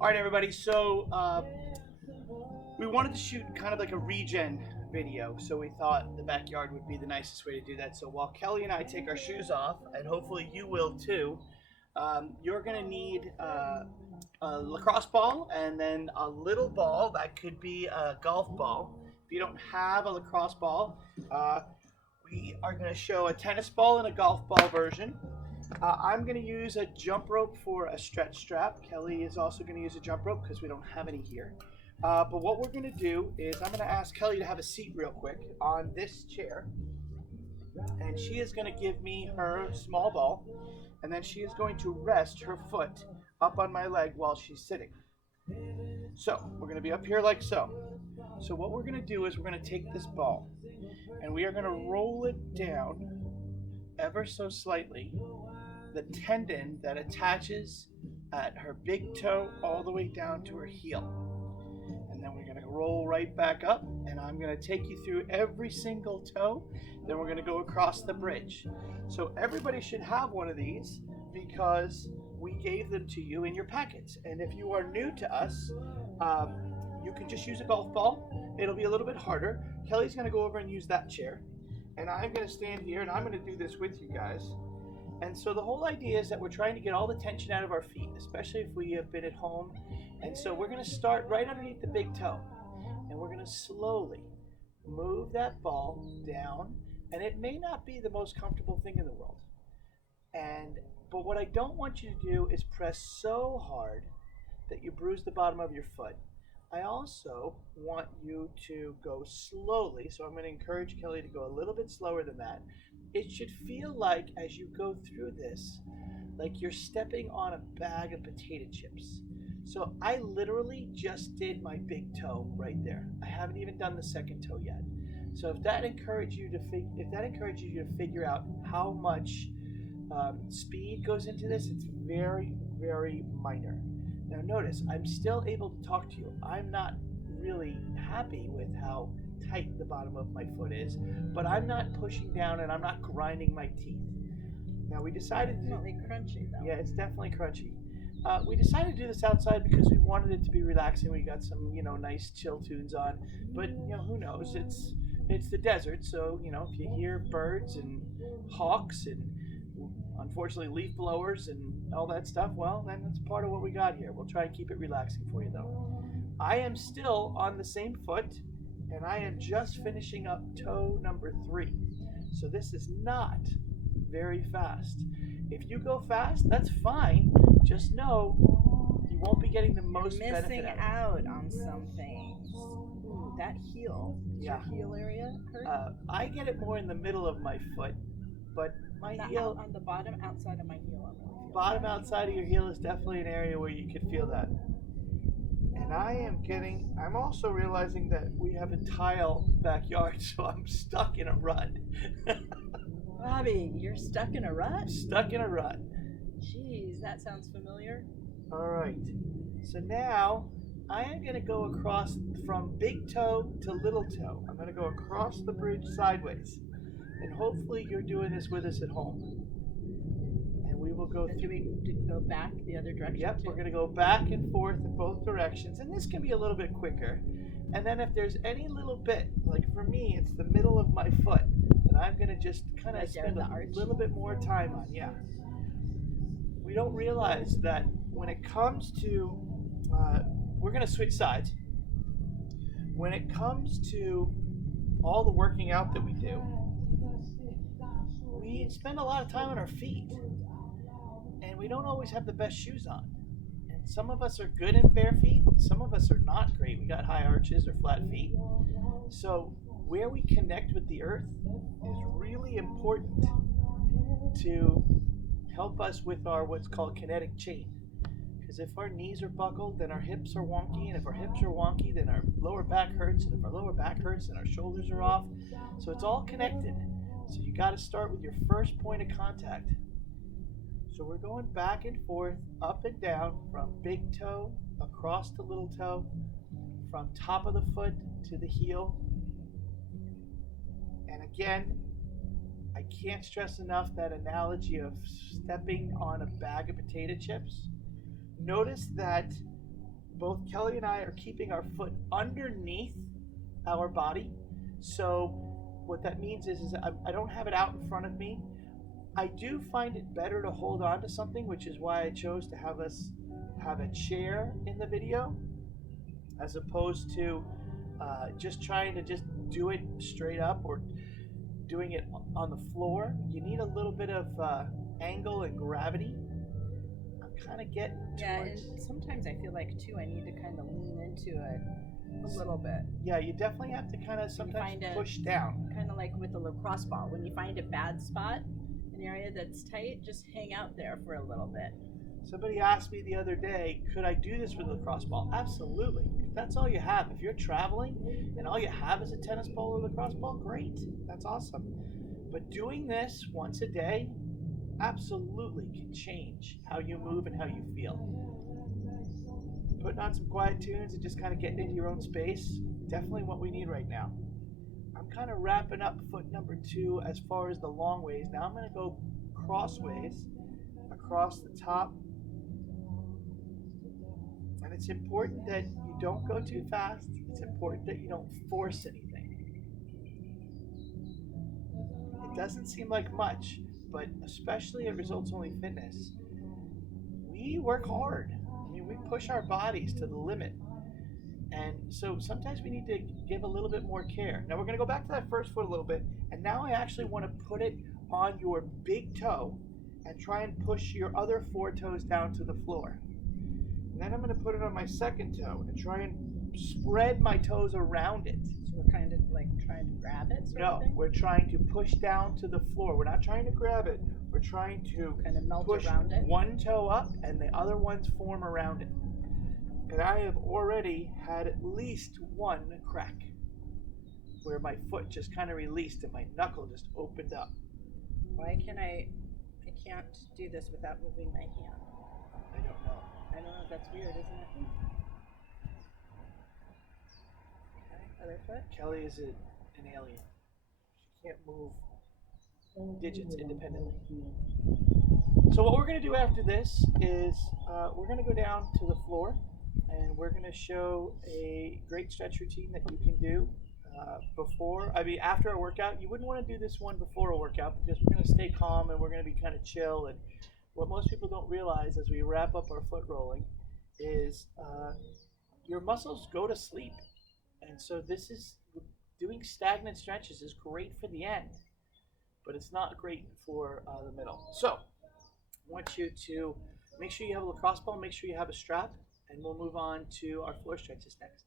All right, everybody. So we wanted to shoot kind of like a regen video, so we thought the backyard would be the nicest way to do that. So while Kelly and I take our shoes off, and hopefully you will too, you're gonna need a lacrosse ball and then a little ball that could be a golf ball. If you don't have a lacrosse ball, uh, we are going to show a tennis ball and a golf ball version. I'm going to use a jump rope for a stretch strap. Kelly is also going to use a jump rope because we don't have any here. But what we're going to do is I'm going to ask Kelly to have a seat real quick on this chair. And she is going to give me her small ball. And then she is going to rest her foot up on my leg while she's sitting. So we're going to be up here like so. So what we're going to do is we're going to take this ball and we are going to roll it down ever so slightly, the tendon that attaches at her big toe all the way down to her heel. And then we're going to roll right back up, and I'm going to take you through every single toe. Then we're going to go across the bridge. So everybody should have one of these because we gave them to you in your packets. And if you are new to us, you can just use a golf ball. It'll be a little bit harder. Kelly's going to go over and use that chair. And I'm going to stand here and I'm going to do this with you guys. And so the whole idea is that we're trying to get all the tension out of our feet, especially if we have been at home. And so we're going to start right underneath the big toe. And we're going to slowly move that ball down. And it may not be the most comfortable thing in the world. But what I don't want you to do is press so hard that you bruise the bottom of your foot. I also want you to go slowly, so I'm going to encourage Kelly to go a little bit slower than that. It should feel like, as you go through this, like you're stepping on a bag of potato chips. So I literally just did my big toe right there. I haven't even done the second toe yet. So if that encourages you to figure out how much speed goes into this, it's very, very minor. Now notice, I'm still able to talk to you. I'm not really happy with how tight the bottom of my foot is, but I'm not pushing down and I'm not grinding my teeth. Now we decided to... Definitely crunchy though. Yeah, it's definitely crunchy. We decided to do this outside because we wanted it to be relaxing. We got some, nice chill tunes on, but who knows? It's the desert, so if you hear birds and hawks and unfortunately leaf blowers and all that stuff, well, then that's part of what we got here. We'll try and keep it relaxing for you though. I am still on the same foot and I am just finishing up toe number 3. So this is not very fast. If you go fast, that's fine. Just know you won't be getting the most You're benefit missing out on some things. Ooh, that heel. Does Yeah. your heel area hurt? I get it more in the middle of my foot, but my heel, on the bottom outside of my heel. I'm really feeling bottom that. outside of your heel is definitely an area where you could feel that. And I'm also realizing that we have a tile backyard, so I'm stuck in a rut. Bobby, you're stuck in a rut? Stuck in a rut. Jeez, that sounds familiar. All right. So now I am going to go across from big toe to little toe. I'm going to go across the bridge sideways. And hopefully you're doing this with us at home. And we will go And through. do we go back the other direction? Yep, too? we're going to go back and forth in both directions. And this can be a little bit quicker. And then if there's any little bit, like for me, it's the middle of my foot, and I'm going to just kind of Right there, spend the a arch. little bit more time on. Yeah. We don't realize that when it comes to, we're going to switch sides. When it comes to all the working out that we do, we spend a lot of time on our feet, and we don't always have the best shoes on. And some of us are good in bare feet, some of us are not great. We got high arches or flat feet. So where we connect with the earth is really important to help us with our what's called kinetic chain. Because if our knees are buckled, then our hips are wonky, and if our hips are wonky, then our lower back hurts, and if our lower back hurts, then our shoulders are off. So it's all connected. So you got to start with your first point of contact. So we're going back and forth, up and down, from big toe across to little toe, from top of the foot to the heel. And again, I can't stress enough that analogy of stepping on a bag of potato chips. Notice that both Kelly and I are keeping our foot underneath our body. So what that means is I don't have it out in front of me. I do find it better to hold on to something, which is why I chose to have us have a chair in the video, as opposed to just trying to just do it straight up or doing it on the floor. You need a little bit of angle and gravity. I'm kind of getting Yeah, towards... and sometimes I feel like too I need to kind of lean into it a little bit. Yeah, you definitely have to kind of sometimes find push down. Kind of like with the lacrosse ball. When you find a bad spot, an area that's tight, just hang out there for a little bit. Somebody asked me the other day, could I do this with a lacrosse ball? Absolutely. If that's all you have, if you're traveling and all you have is a tennis ball or lacrosse ball, great. That's awesome. But doing this once a day absolutely can change how you move and how you feel. Putting on some quiet tunes and just kind of getting into your own space, definitely what we need right now. I'm kind of wrapping up foot number 2 as far as the long ways. Now I'm going to go crossways across the top. And it's important that you don't go too fast. It's important that you don't force anything. It doesn't seem like much, but especially at Results Only Fitness, we work hard. I mean, we push our bodies to the limit. And so sometimes we need to give a little bit more care. Now we're going to go back to that first foot a little bit. And now I actually want to put it on your big toe and try and push your other 4 toes down to the floor. And then I'm going to put it on my second toe and try and spread my toes around it. So we're kind of like trying to grab it, sort of thing? We're trying to push down to the floor. We're not trying to grab it. We're trying to kind of melt push around it. one toe up and the other ones form around it. And I have already had at least one crack where my foot just kind of released and my knuckle just opened up. Why can I can't do this without moving my hand? I don't know. I don't know, that's weird, isn't it? Okay, other foot. Kelly is an alien. She can't move digits independently. So what we're going to do after this is we're going to go down to the floor and we're going to show a great stretch routine that you can do after a workout. You wouldn't want to do this one before a workout because we're going to stay calm and we're going to be kind of chill. And what most people don't realize as we wrap up our foot rolling is your muscles go to sleep. And so doing stagnant stretches is great for the end, but it's not great for the middle. So I want you to make sure you have a lacrosse ball, make sure you have a strap, and we'll move on to our floor stretches next.